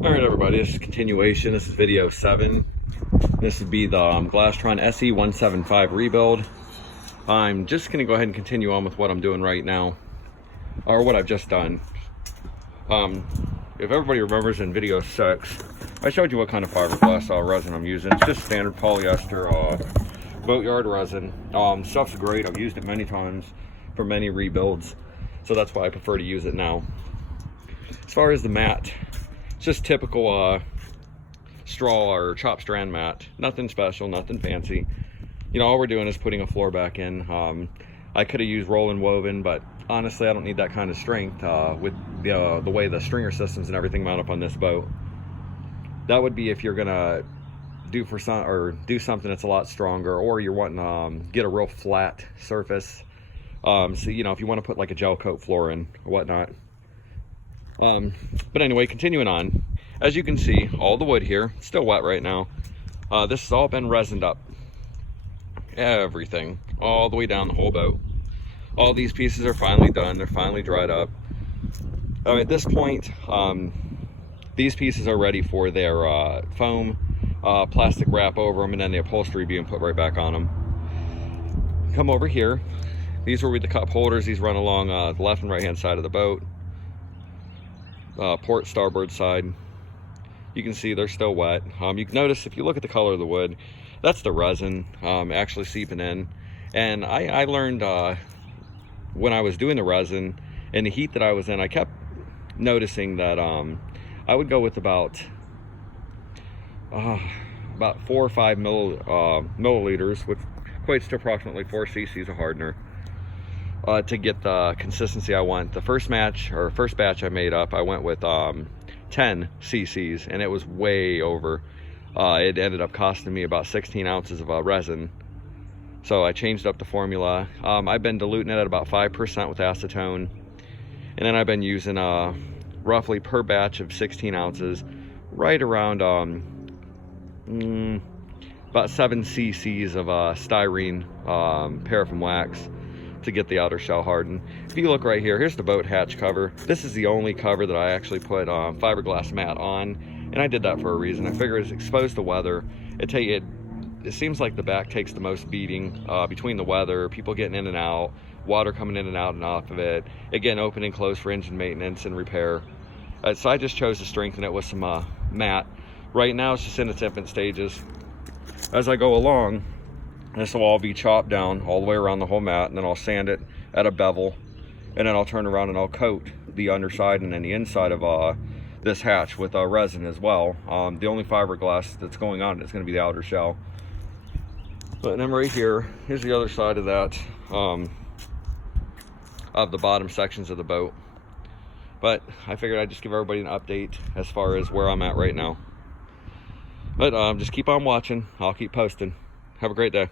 All right, everybody, this is continuation. This is video 7. This would be the Glastron se175 rebuild. I'm just going to go ahead and continue on with what I'm doing right now, or what I've just done. If everybody remembers in video 6, I showed you what kind of fiberglass resin I'm using. It's just standard polyester boatyard resin. Stuff's great. I've used it many times for many rebuilds, so that's why I prefer to use it now. As far as the mat, it's just typical straw or chop strand mat. Nothing special, nothing fancy. You know, all we're doing is putting a floor back in. I could have used roll and woven, but honestly, I don't need that kind of strength with the way the stringer systems and everything mount up on this boat. That would be if you're gonna do something that's a lot stronger, or you're wanting to get a real flat surface. So you know, if you want to put like a gel coat floor in or whatnot. But anyway, continuing on, as you can see, all the wood here, it's still wet right now. This has all been resined up. Everything, all the way down the whole boat. All these pieces are finally done, they're finally dried up. At this point, these pieces are ready for their foam, plastic wrap over them, and then the upholstery being put right back on them. Come over here. These were with the cup holders. These run along the left and right hand side of the boat. Port starboard side. You can see they're still wet. You can notice if you look at the color of the wood, that's the resin actually seeping in. And I learned when I was doing the resin and the heat that I was in, I kept noticing that I would go with about 4 or 5 milliliters, which equates to approximately 4 cc's of hardener, to get the consistency I want. The first batch I made up, I went with 10 cc's, and it was way over. It ended up costing me about 16 ounces of resin. So I changed up the formula. I've been diluting it at about 5% with acetone, and then I've been using roughly per batch of 16 ounces, right around about 7 cc's of styrene paraffin wax to get the outer shell hardened. If you look right here, here's the boat hatch cover. This is the only cover that I actually put fiberglass mat on, and I did that for a reason. I figure it's exposed to weather. It seems like the back takes the most beating between the weather, people getting in and out, water coming in and out and off of it, getting open and closed for engine maintenance and repair. So I just chose to strengthen it with some mat. Right now it's just in its infant stages. As I go along, this will all be chopped down all the way around the whole mat, and then I'll sand it at a bevel, and then I'll turn around and I'll coat the underside and then the inside of this hatch with resin as well. The only fiberglass that's going on is going to be the outer shell. But then right here's the other side of that, of the bottom sections of the boat. But I figured I'd just give everybody an update as far as where I'm at right now. But just keep on watching. I'll keep posting. Have a great day.